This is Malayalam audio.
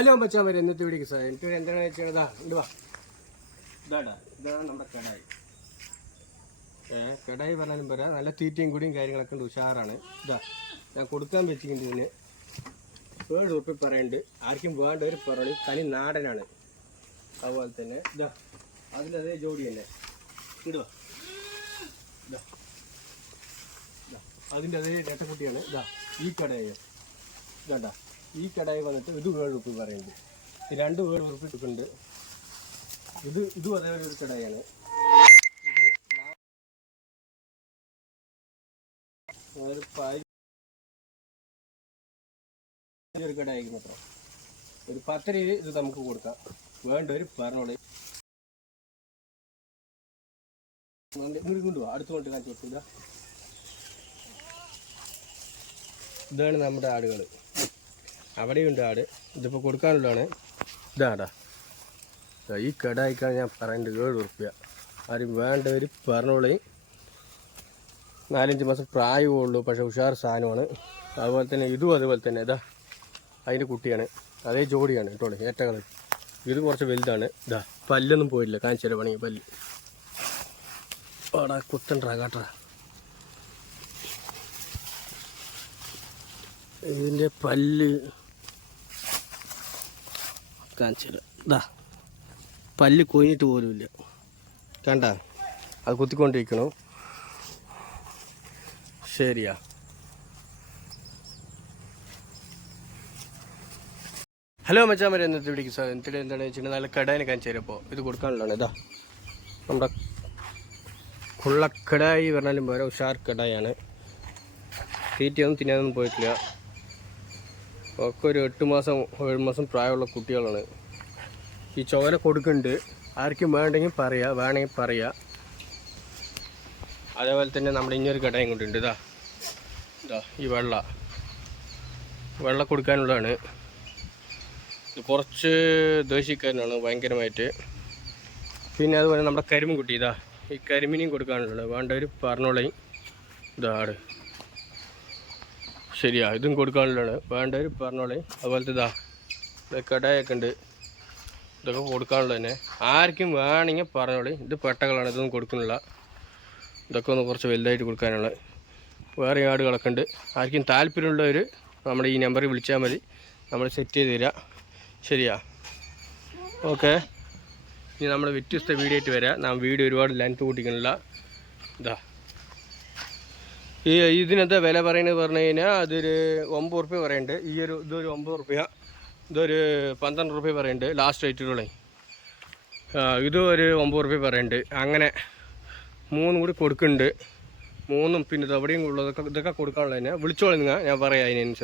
ഹലോ മച്ചാൻ വരെ ഇന്നത്തെ വീഡിയോ സാർ എനിക്ക് എന്താണെന്ന് വെച്ചാൽ ഇടുവാ ഇതാണ് നമ്മുടെ കടായി. കടായി പറഞ്ഞാലും പോരാ, നല്ല തീറ്റയും കൂടിയും കാര്യങ്ങളൊക്കെ ഉണ്ട്, ഉഷാറാണ്. ഇതാ ഞാൻ കൊടുക്കാൻ വെച്ചിട്ടുണ്ട്. ഇതിന് 7 റുപ്യ പറയുന്നുണ്ട്. ആർക്കും വേണ്ട ഒരു പറളി തനി നാടനാണ്. അതുപോലെ തന്നെ ഇതാ അതിലതേ ജോഡി തന്നെ ഇടുക. ഇതാ അതിൻ്റെ അതേ രട്ടക്കുട്ടിയാണ്. ഇതാ ഈ കടായി ഇതാണ്ട, ഈ കടായി വന്നിട്ട് ഇത് 7 റുപ്യ പറയുന്നുണ്ട്. ഈ 2 7 റുപ്യ ഇട്ടിട്ടുണ്ട്. ഇതും അതേപോലെ ഒരു കടായാണ്. ഒരു കടായിക്ക് മാത്രം ഒരു 10 രൂപ ഇത് നമുക്ക് കൊടുക്കാം. വേണ്ട ഒരു പറഞ്ഞോളി കൊണ്ടുപോവാ. അടുത്ത് കൊണ്ട് കാണിച്ചു കൊടുക്കില്ല. ഇതാണ് നമ്മുടെ ആടുകൾ. അവിടെയുണ്ട് ആട്. ഇതിപ്പോൾ കൊടുക്കാനുള്ളതാണ്. ഇതാടാ ഈ കടായിക്കാണ് ഞാൻ പറയുന്നത് 7 റുപ്യ. ആരും വേണ്ടവർ പറഞ്ഞോളി. 4-5 മാസം പ്രായമുള്ളൂ, പക്ഷേ ഉഷാർ സാധനമാണ്. അതുപോലെ തന്നെ ഇതും അതുപോലെ തന്നെ ഇതാ അതിൻ്റെ കുട്ടിയാണ്. അതേ ജോഡിയാണ് കേട്ടോളി, ഏറ്റകൾ. ഇത് കുറച്ച് വലുതാണ്. ഇതാ പല്ലൊന്നും പോയില്ല, കാണിച്ചാൽ പണി പല്ല് ആടാ കുത്തണ്ടാ കാട്ടാ. ഇതിൻ്റെ പല്ല് കാണിച്ചാൽ ഇതാ പല്ല് കൊഞ്ഞിട്ട് പോലുമില്ല, കണ്ട അത് കുത്തിക്കൊണ്ടിരിക്കണു. ശരിയാ. ഹലോ മച്ചാൻ ഇന്നത്തെ വീഡിയോക്ക് സാർ എന്നിട്ട് എന്താണെന്ന് വെച്ചിട്ടുണ്ടെങ്കിൽ നല്ല കടായിനെ കാണിച്ചു തരാം. അപ്പോൾ ഇത് കൊടുക്കാനുള്ളതാണ്. ഇതാ നമ്മുടെ കുള്ളക്കടായി പറഞ്ഞാലും പോരാ, ഉഷാർ കടായാണ്. തീറ്റയൊന്നും തിന്നാനൊന്നും പോയിട്ടില്ല. ഒക്കെ ഒരു 8 മാസം 7 മാസം പ്രായമുള്ള കുട്ടികളാണ്. ഈ ചോല കൊടുക്കുന്നുണ്ട്. ആർക്കും വേണ്ടെങ്കിൽ പറയുക, വേണമെങ്കിൽ പറയുക. അതേപോലെ തന്നെ നമ്മുടെ ഇനിയൊരു കടായും കൊണ്ടുണ്ട്. ഇതാ ഈ വെള്ള കൊടുക്കാനുള്ളതാണ്. ഇത് കുറച്ച് ദേശീയക്കാരനാണ് ഭയങ്കരമായിട്ട്. പിന്നെ അതുപോലെ നമ്മുടെ കരിമ്പും കുട്ടി, ഇതാ ഈ കരിമിനെയും കൊടുക്കാനുള്ളത്. വേണ്ടവർ പറഞ്ഞോളി. ഇതാ ആട് ശരിയാ, ഇതും കൊടുക്കാനുള്ളതാണ്. വേണ്ടവർ പറഞ്ഞോളി. അതുപോലത്തെ ഇതാ കടായൊക്കെ ഉണ്ട്. ഇതൊക്കെ കൊടുക്കാനുള്ളത് തന്നെ. ആർക്കും വേണമെങ്കിൽ പറഞ്ഞോളി. ഇത് പെട്ടകളാണ്, ഇതൊന്നും കൊടുക്കുന്നില്ല. ഇതൊക്കെ ഒന്ന് കുറച്ച് വലുതായിട്ട് കൊടുക്കാനുള്ളത്. വേറെ ആടുകളൊക്കെ ഉണ്ട്. ആർക്കും താല്പര്യമുള്ളവർ നമ്മുടെ ഈ നമ്പറിൽ വിളിച്ചാൽ മതി, നമ്മൾ സെറ്റ് ചെയ്ത് തരാം. ശരിയാ, ഓക്കെ. ഇനി നമ്മൾ വ്യത്യസ്ത വീഡിയോ ആയിട്ട് വരാം. നാം വീഡിയോ ഒരുപാട് ലെങ്ത് കൂട്ടിക്കുന്നില്ല. ഇതാ ഇതിനകത്ത് വില പറയുന്നത് പറഞ്ഞു കഴിഞ്ഞാൽ അതൊരു 9 റുപ്യ പറയുന്നുണ്ട്. ഇതൊരു 9 റുപ്യ, ഇതൊരു 12 റുപ്യ പറയുന്നുണ്ട് ലാസ്റ്റ് റേറ്റുകളെ. ഇതും ഒരു 9 റുപ്യ പറയുന്നുണ്ട്. അങ്ങനെ 3 കൂടി കൊടുക്കുന്നുണ്ട്. 3 പിന്നെ ഇതെവിടെയും ഉള്ളതൊക്കെ ഇതൊക്കെ കൊടുക്കാനുള്ളത് തന്നെ. വിളിച്ചോളി നിങ്ങൾ, ഞാൻ പറയാം അതിനനുസരിച്ച്.